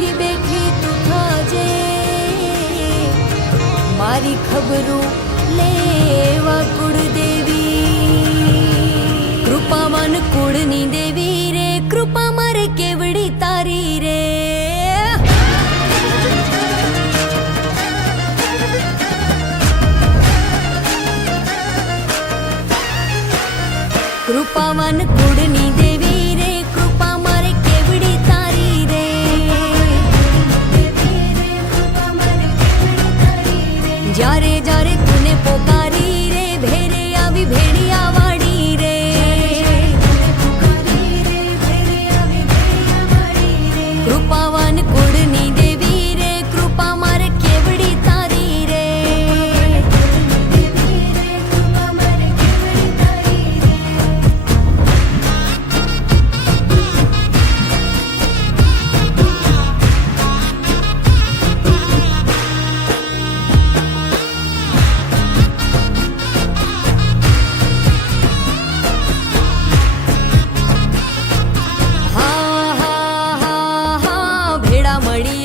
બેઠી બેઠી તું થાજે મારી ખબરો લેવા કુળદેવી કૃપાવાન કુળની દેવી રે કૃપા મારે કેવડી તારી રે કૃપાવાન કુળની દેવી રે કૃપા મારે કેવડી તારી રે જ્યારે જ્યારે તુને પોકારી રે ભેરે આવી ભેડિયા વાડી રે કૃપાવાન કુળની દેવી રે કૃપા મારે કેવડી તારી રે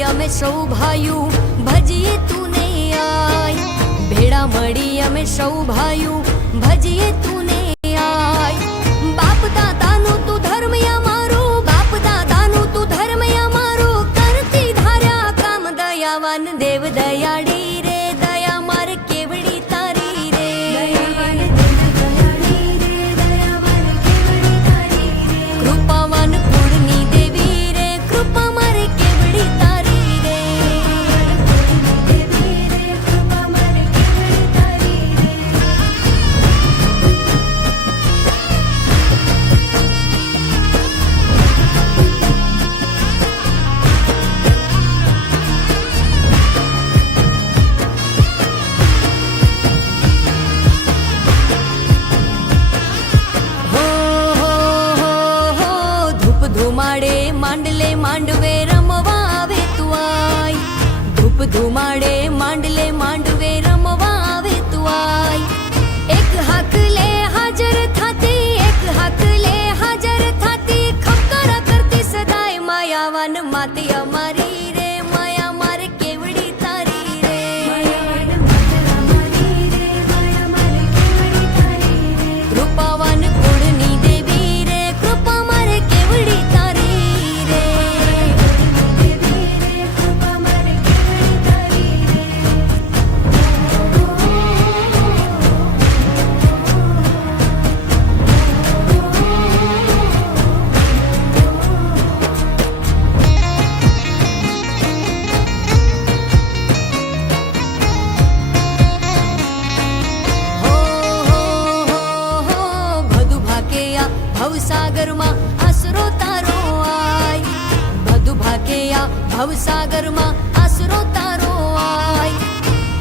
અમે સૌ ભાઈઓ ભજીએ તુને આય ભેળા મળી અમે સૌ ભાઈઓ ભજીએ તુને આય બાપ દાદાનું તું ધર્મ અમારું બાપ દાદાનું તું ધર્મ અમારું કરતી ધાર્યા કામ દયાવાન દેવ દયાળી રે દયા મારે કેવડી તારી રે કૃપાવાન કુળની દેવી રે કૃપા મારે કેવડી તારી ધુમાડે માંડલે માંડવે રમવા આવે તું આય ધૂપ ધુમાડે માંડલે માંડવે રમવા આવે તું આય એક હાક લે હાજર થાતી એક હાક લે હાજર થાતી ખપકરા કરતી સદાય માયાવાન માતી અમારી રે માયા મારે કેવડી તારી રે કૃપાવાન કુળની દેવી રે કૃપા મારે કેવડી ભવસાગરમાં આસરો તારો આય બધું ભાગ્યા ભવસાગરમાં આસરો તારો આય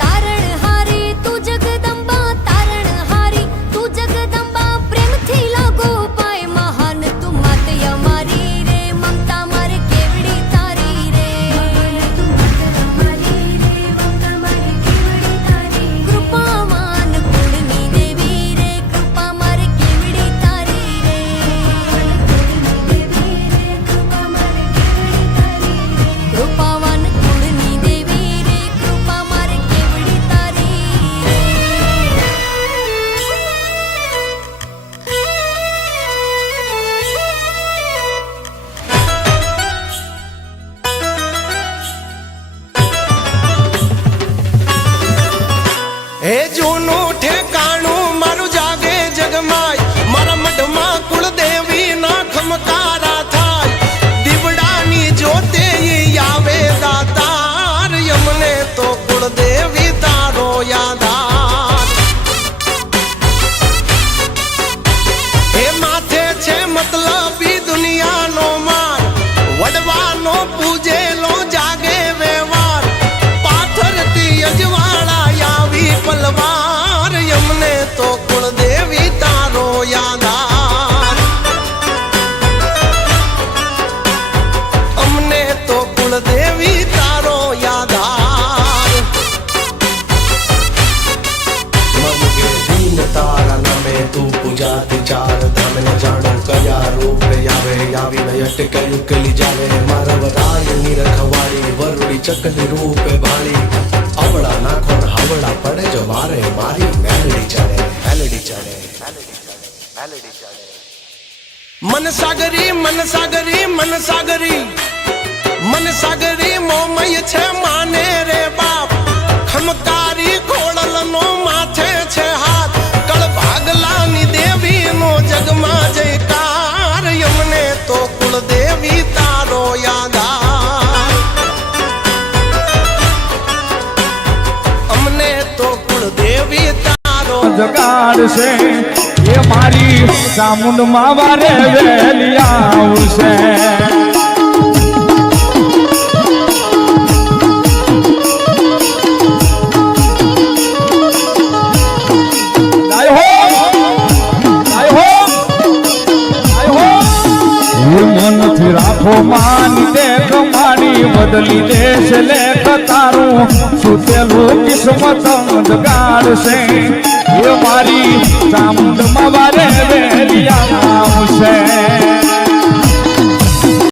તારણ હારી તું જગદંબા તારણ હારી તું જગદંબા પ્રેમથી લાગો પાય મહાન તું માતે અમારી રે મમતા મારે કેવડી તારી રે કૃપાવાન કુળની દેવી રે કૃપા મારે કેવડી તારી રે કૃપાવાન કુળની દેવી આવીને અટકે ઉકેલી જાવે મારા વરાયની રખવાડી વરુડી ચકલી રૂપે ભાળી અવળા નાખો ને હવળા પડે જો મારે મારી મેલડી ચડે મેલડી ચડે મેલડી ચડે મન સાગરી મન સાગરી મન સાગરી મન સાગરી મોમય છે માને રે બાપ ખમકારી ખોડલનો માથે છે હાથ કળ ભાગલાની દેવીનો જગમાં જયકાર યમને તો કુળદેવી તારો યાદ અમને તો કુળદેવી તારો જગાડશે એ મારી ચામુંડ માં વારે વેલી આવશે મનથી રાખો માન દે કમાડી બદલી દેશ લેખ તારું સુતેલું કિસ્મત જગાડશે એ મારી ચામુંડ માં વારે વેલી આવશે